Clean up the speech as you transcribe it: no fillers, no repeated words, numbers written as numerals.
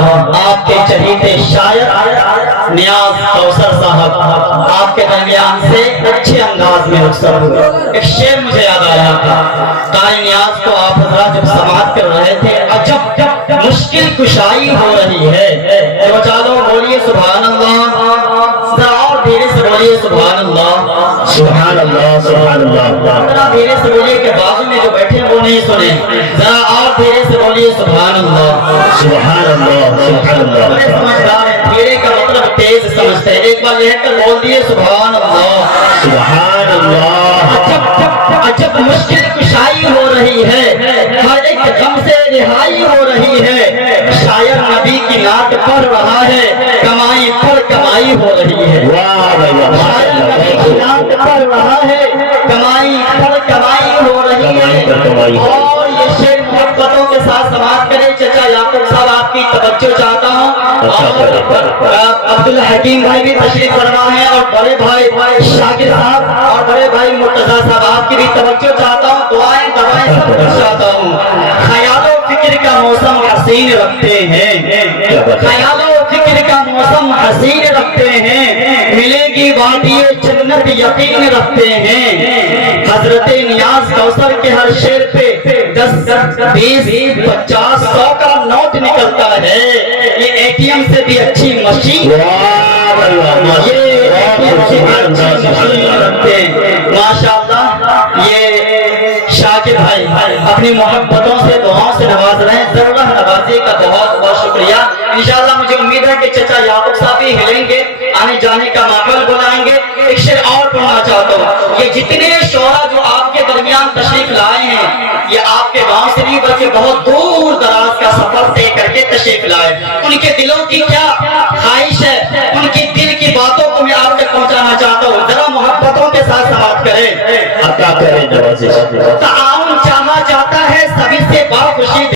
آپ کے چہیتے شاعر نیاز کوثر صاحب آپ کے درمیان سے اچھے انداز میں رخصت ہوئے۔ ایک شعر مجھے یاد آیا تھا، قاری نیاز کو آپ حضرات جب سماعت کر رہے تھے، عجب مشکل کشائی ہو رہی ہے، تو چالو بولیے سبحان اللہ، ذرا اور دھیرے سے بولیے سبحان اللہ، سبحان اللہ سبحان اللہ۔ ذرا دھیرے سے بولیے کہ بازو میں جو بیٹھے وہ نہیں سنے، ذرا اور دھیرے سے بولیے سبحان اللہ سبحان اللہ سبحان بڑے اللہ۔ سمجھدار ہیں، دھیرے کا مطلب تیز سمجھتے ہیں، ایک بار لہٹ کر بول دیے سبحان اللہ۔ سبحان اللہ۔ عجب مشکل کشائی ہو رہی ہے، ہر ایک غم سے رہائی ہو رہی ہے، شاعر نبی کی نعت پڑھ رہا ہے، کمائی پر کمائی ہو رہی ہے، واہ بھائی واہ، شاعر نبی کی نعت پڑھ رہا ہے، کمائی پر کمائی ہو رہی کمائی پر ہے۔ کمائی۔ اور یہ شعر محبتوں کے ساتھ سماعت کرے چچا یعقوب صاحب، آپ کی توجہ چاہتا ہوں، اور عبدالحکیم بھائی بھی تشریف فرما ہے، اور بڑے بھائی شاکر صاحب اور بڑے بھائی مرتضیٰ صاحب، آپ کی بھی توجہ چاہتا ہوں، دعائیں دوائیں سب کچھ چاہتا ہوں۔ خیال و فکر کا موسم حسین رکھتے ہیں، خیال و فکر کا موسم حسین رکھتے ہیں، ملے گی وادی جنت یقین رکھتے ہیں، حضرت نیاز کوثر کے ہر شعر پہ 10 20 50 100 کا نوٹ نکلتا ہے، یہ اے ٹی ایم سے بھی اچھی مشین، واہ بھائی واہ، یہ اے ٹی ایم سے بھی اچھی مشین رکھتے ہیں، ماشاءاللہ۔ یہ شاکر بھائی اپنی محبتوں سے دعاؤں سے نواز رہے ہیں، ضرور نوازی کا بہت بہت شکریہ۔ انشاءاللہ مجھے امید ہے کہ چچا یعقوب صاحب بھی ہلیں گے، آنے جانے کا ماحول بنائیں گے۔ ایک شعر اور پڑھنا چاہتا ہوں، یہ جتنے شعراء جو آپ کے درمیان تشریف لائے ہیں، یہ آپ کے گاؤں سے نہیں بلکہ بہت دور دراز کا سفر طے کر کے تشریف لائے، ان کے دلوں کی کیا خواہش ہے، ان کی دل کی باتوں کو میں آپ تک پہنچانا چاہتا ہوں، ذرا محبتوں کے ساتھ سماعت کریں۔ عطا کرے نوازش۔ تعاون چاہا جاتا ہے سبھی سے باخوشی